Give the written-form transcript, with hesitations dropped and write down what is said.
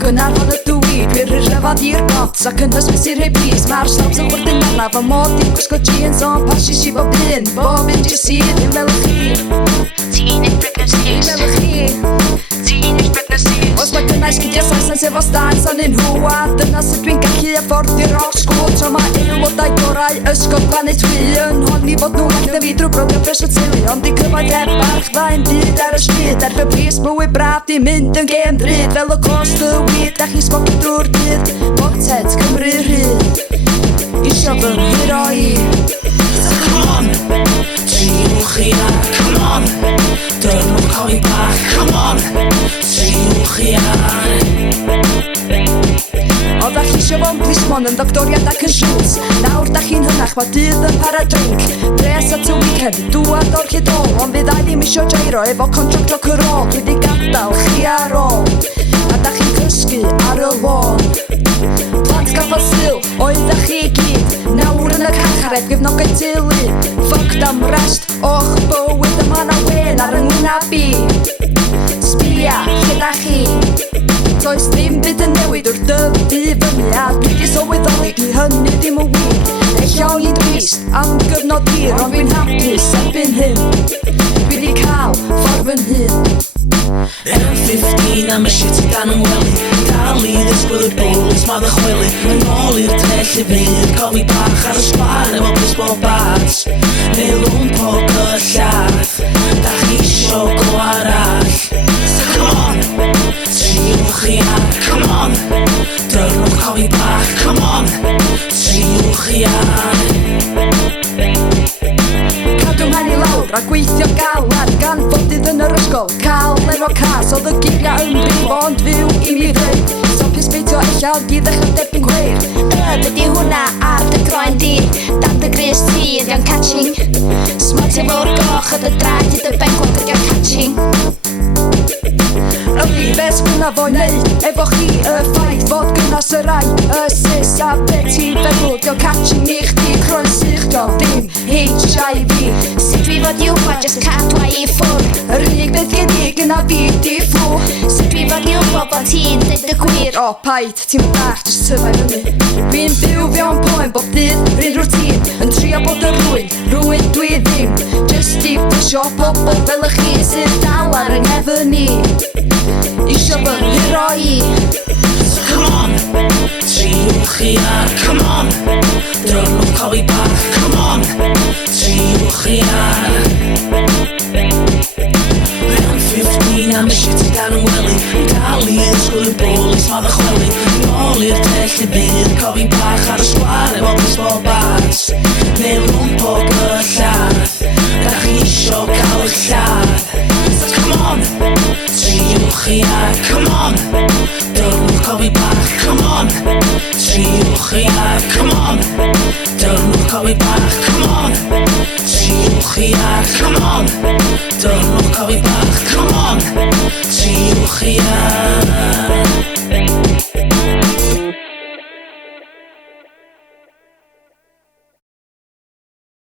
Pag yn arfon y dwi, pyr yr rhyfad i'r bots ac yn hysbysir heb bris. Mae'r slobs yn chwrdd yn arnaf a mod i'n gwisgo jeans o'n pasis i bob un. Bob un jyst sydd yn fel chi. Teenage pregnancies. Fel chi. Teenage pregnancies. Os mae gynnau sgidiau saesnes efo stans o'n un nhw a dyna sut dwi'n gallu affordio'r osgwr tra mae aelodau gorau ysgol Planet Wi yn honni fod nhw'n gallu fi drwy brofio ffres o teulu ond i cyfaid heb barch dda'n byd ar y stryd er fy bris bywyd braf di mynd yn gem dryd fel y cost y wyd a chi smocio drwy'r dydd Boted Cymru rhyd isio fy nghiro i So come on, triwch i ar, come on Dyrnwch cofi bach, come on Triwch i ar O da chi isio fo'n plismon yn doctoriad ac yn siwls Nawr da chi'n hynach ma dydd yn para drink Dres at y weekend, dŵad o'r hydol Ond fydd ai ddim isio jairo efo contract rock and roll Dwi di gadael chi ar ôl A da chi'n cysgu ar y lôn Plant gafal sil, oedd da chi gyd Nawr yn y carchared, gefnogau teulu Fucked am rest, o'ch bywyd yma na wen ar yngwyneb i Sbia, lle da chi? Does ddim byd yn newid wrth dyfu fyny A dwi di sylweddoli di hynny ddim yn wir Ella i'n drist am gyfnod hir Ond dwi'n hapus erbyn hyn Dwi di cael ffordd fy nhyn Yn 15 am y shit dan yn wely Dal i ddisgwyl y bowls ma ddychwelu Yn ôl i'r drell i bryd Cofi bach ar y sgwar efo baseball bats Neu lwn poc y llath Da chi isio go arall So come on, triwch i ar, come on Dyrnwch cofi bach, come on Triwch i ar Cadw mhen i lawr a gweithio galad Gan ffodydd yn yr ysgol Cael enw cas oedd y geiriau yn brif Ond fyw i mi ddweud Stopio sbeitio ella di ddechrau derbyn gweir Ydy hwnna ar dy groen di Dan dy grys ti ydy o'n catching Smart efo'r goch a dy draed i dy bengwag ydy o'n catching Ydy beth gwna fo'n neud efo chi y ffaith fod gynnas y rai y sis a beth ti'n feddwl dio catching i chdi croesych dio ddim HIV Sut dwi fod i wbod jyst cadwa i ffwr Yr unig beth gen i gyna fi di ffw Sut dwi fod i wbod bod ti'n dweud y gwir O paid, ti'n bach, jyst tyfai fyny Dwi'n byw fewn poen bob dydd, rhywun rwtîn Yn trio bod yn rhywun dwi ddim Jyst i pwysio pobl fel y chi sydd dal ar yng nghefn ni Isio fy nghiro i So come on, triwch i ar, come on Dyrnwch cofi bach, come on Triwch i ar Yn 15 am y shit dan yn wely Dal i ddisgwyl y bowls ma ddychwelu Yn ôl i'r drell i bryd Cofi bach ar y sgwar efo baseball bats Neu lwn poc y llath Da chi isio cael y lladd So come on, triwch i ar, come on Dyrnwch cofi bach, come on Triwch i ar, come on Dyrnwch cofi bach, come on Triwch i ar, come on Dyrnwch cofi bach, come on Triwch i ar